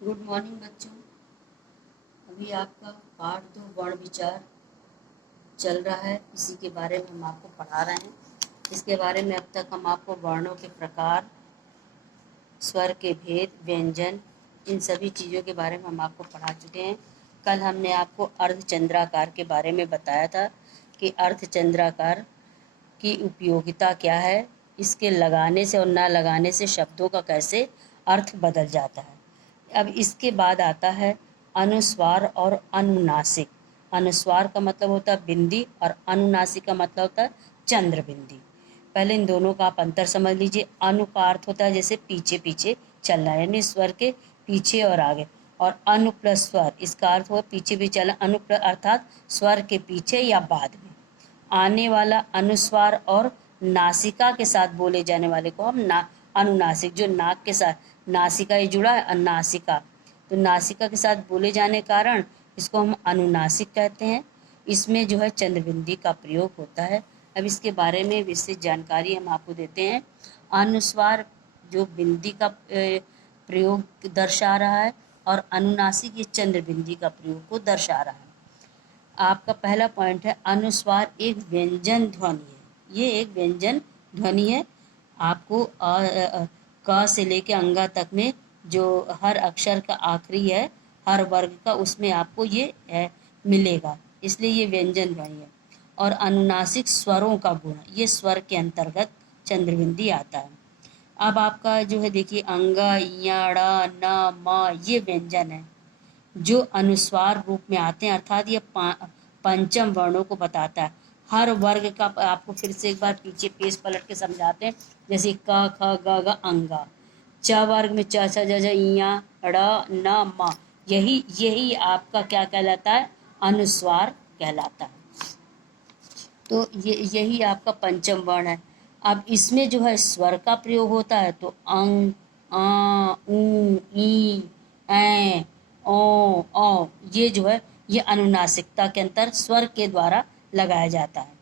Good morning बच्चों। अभी आपका पाठ 2 वर्ण विचार चल रहा है, इसी के बारे में हम आपको पढ़ा रहे हैं। इसके बारे में अब तक हम आपको वर्णों के प्रकार, स्वर के भेद, व्यंजन, इन सभी चीज़ों के बारे में हम आपको पढ़ा चुके हैं। कल हमने आपको अर्धचंद्राकार के बारे में बताया था कि अर्धचंद्राकार की उपयोगिता क्या है, इसके लगाने से और ना लगाने से शब्दों का कैसे अर्थ बदल जाता है। अब इसके बाद आता है अनुस्वार और अनुनासिक। अनुस्वार का मतलब होता है बिंदी और अनुनासिक का मतलब होता है चंद्र बिंदी। पहले इन दोनों का आप अंतर समझ लीजिए। अनु का अर्थ होता है जैसे पीछे पीछे चलना, यानी स्वर के पीछे और आगे, और अनु प्लस स्वर, इसका अर्थ हुआ पीछे भी चलना। अनु अर्थात स्वर के पीछे या बाद में आने वाला अनुस्वार, और नासिका के साथ बोले जाने वाले को हम अनुनासिक, जो नाक के साथ नासिका ही जुड़ा है, नासिका, तो नासिका के साथ बोले जाने कारण इसको हम अनुनासिक कहते हैं। इसमें जो है चंद्रबिंदी का प्रयोग होता है। अब इसके बारे में विस्तृत जानकारी हम आपको देते हैं। अनुस्वार जो बिंदी का प्रयोग दर्शा रहा है, और अनुनासिक ये चंद्रबिंदी का प्रयोग को दर्शा रहा है। आपका पहला पॉइंट है अनुस्वार एक व्यंजन ध्वनि है। ये एक व्यंजन ध्वनि है। आपको क से लेके अंगा तक में जो हर अक्षर का आखिरी है, हर वर्ग का, उसमें आपको ये मिलेगा, इसलिए ये व्यंजन ध्वनि है। और अनुनासिक स्वरों का गुण, ये स्वर के अंतर्गत चंद्रबिंदी आता है। अब आपका जो है देखिए अंगा, इया, ड़, न, म, ये व्यंजन है जो अनुस्वार रूप में आते हैं, अर्थात ये पंचम वर्णों को बताता है। हर वर्ग का आपको फिर से एक बार पीछे पेज पलट के समझाते हैं। जैसे क, ख, ग, घ, अंगा। च वर्ग में च, छ, ज, झ, इया, ड़, न, म, यही यही आपका क्या कहलाता है? अनुस्वार कहलाता है। तो ये यही आपका पंचम वर्ण है। अब इसमें जो है स्वर का प्रयोग होता है, तो अंग, आ, ऊ, ई, ऐ, ओ, औ, ये जो है ये अनुनासिकता के अंतर स्वर के द्वारा लगाया जाता है।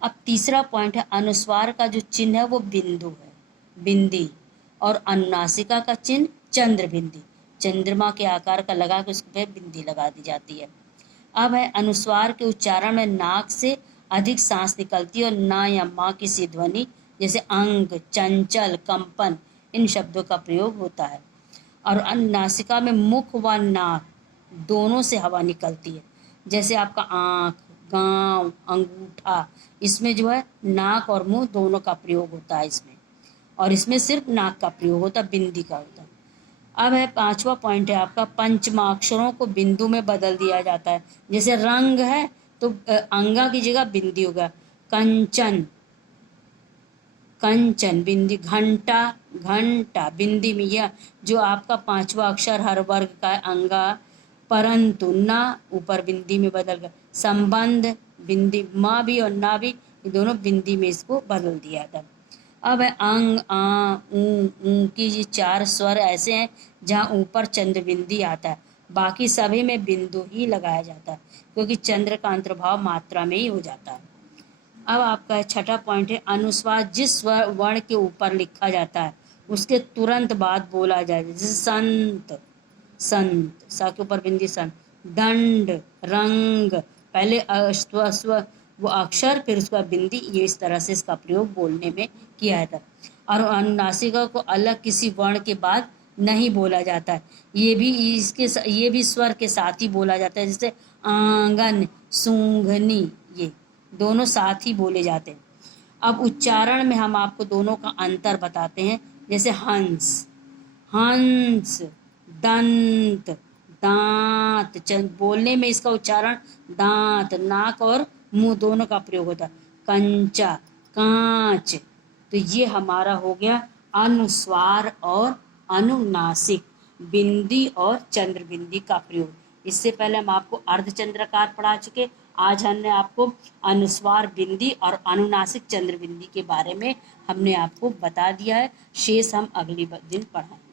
अब तीसरा पॉइंट है अनुस्वार का जो चिन्ह है वो बिंदु है, बिंदी, और अनुनासिका का चिन्ह चंद्र बिंदी, चंद्रमा के आकार का लगा के उसके पे बिंदी लगा दी जाती है। अब है अनुस्वार के उच्चारण में नाक से अधिक सांस निकलती है, और ना या माँ की सी ध्वनि, जैसे अंग, चंचल, कंपन, इन शब्दों का प्रयोग होता है। और अनुनासिका में मुख व नाक दोनों से हवा निकलती है, जैसे आपका आँख, गाँव, अंगूठा, इसमें जो है नाक और मुंह दोनों का प्रयोग होता है इसमें, और इसमें सिर्फ नाक का प्रयोग होता है, बिंदी का होता है। अब है पांचवा पॉइंट है आपका पंचमाक्षरों को बिंदु में बदल दिया जाता है। जैसे रंग है तो अंगा की जगह बिंदी होगा। कंचन, कंचन बिंदी। घंटा, घंटा बिंदी में। यह जो आपका पांचवा अक्षर हर वर्ग का अंगा, परंतु ना ऊपर बिंदी में बदल गया। संबंध बिंदी, माँ भी और ना भी, ये दोनों बिंदी में इसको बदल दिया था। अब है अंग, आ, ऊ की ये चार स्वर ऐसे हैं जहाँ ऊपर चंद्र बिंदी आता है, बाकी सभी में बिंदु ही लगाया जाता है, क्योंकि चंद्र का अंतर्भाव मात्रा में ही हो जाता है। अब आपका छठा पॉइंट है अनुस्वार जिस वर्ण के ऊपर लिखा जाता है उसके तुरंत बाद बोला जाए, जैसे संत, संत, सा के ऊपर बिंदी संत। दंड, रंग, पहले स्व वो अक्षर फिर उसका बिंदी, ये इस तरह से इसका प्रयोग बोलने में किया जाता है। और अनुनासिका को अलग किसी वर्ण के बाद नहीं बोला जाता है, ये भी स्वर के साथ ही बोला जाता है, जैसे आंगन, सूंघनी, ये दोनों साथ ही बोले जाते हैं। अब उच्चारण में हम आपको दोनों का अंतर बताते हैं। जैसे हंस, हंस, दंत, दांत, बोलने में इसका उच्चारण दांत, नाक और मुंह दोनों का प्रयोग होता है। कंचा, कांच, तो ये हमारा हो गया अनुस्वार और अनुनासिक, बिंदी और चंद्र बिंदी का प्रयोग। इससे पहले हम आपको अर्धचंद्राकार पढ़ा चुके। आज हमने आपको अनुस्वार, बिंदी और अनुनासिक चंद्र बिंदी के बारे में हमने आपको बता दिया है। शेष हम अगले दिन पढ़ाएंगे।